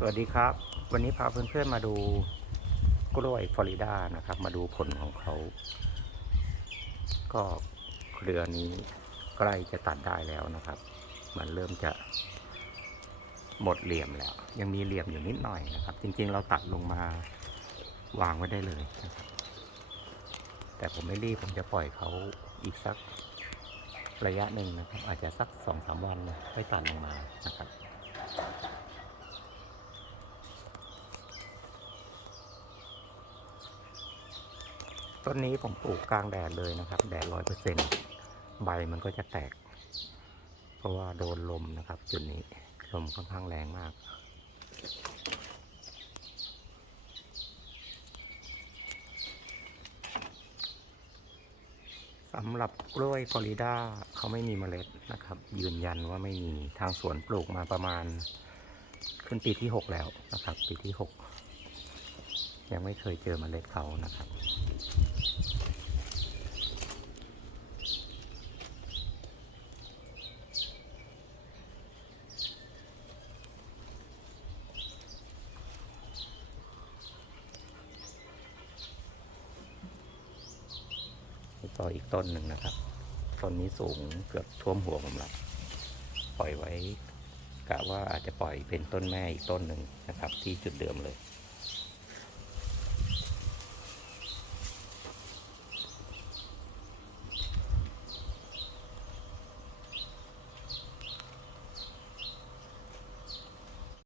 สวัสดีครับ วันนี้พาเพื่อนๆมาดูกล้วยฟลอริดานะครับ มาดูผลของเขา ก็เครือนี้ใกล้จะตัดได้แล้วนะครับ มันเริ่มจะหมดเหลี่ยมแล้ว ยังมีเหลี่ยมอยู่นิดหน่อยนะครับ จริงๆเราตัดลงมาวางไว้ได้เลยนะครับ แต่ผมไม่รีบผมจะปล่อยเขาอีกสักระยะหนึ่งนะครับ อาจจะสักสองสามวันนะค่อยตัดลงมานะครับ ต้นนี้ผมปลูกกลางแดดเลยนะครับ แดดร้อยเปอร์เซ็นใบมันก็จะแตก เพราะว่าโดนลมนะครับ จุดนี้ลมค่อนข้างแรงมาก สำหรับกล้วยฟลอริดาเขาไม่มีเมล็ดนะครับ ยืนยันว่าไม่มีทางสวนปลูกมาประมาณ ขึ้นปีที่ 6 แล้วนะครับ ปีที่ 6 ยังไม่เคยเจอเมล็ดเขานะครับ ก็อีกต้นหนึ่งนะครับ ต้นนี้สูงเกือบท่วมหัวผมละปล่อยไว้กะว่าอาจจะปล่อยเป็นต้นแม่อีกต้นหนึ่งนะครับ ที่จุดเดิมเลย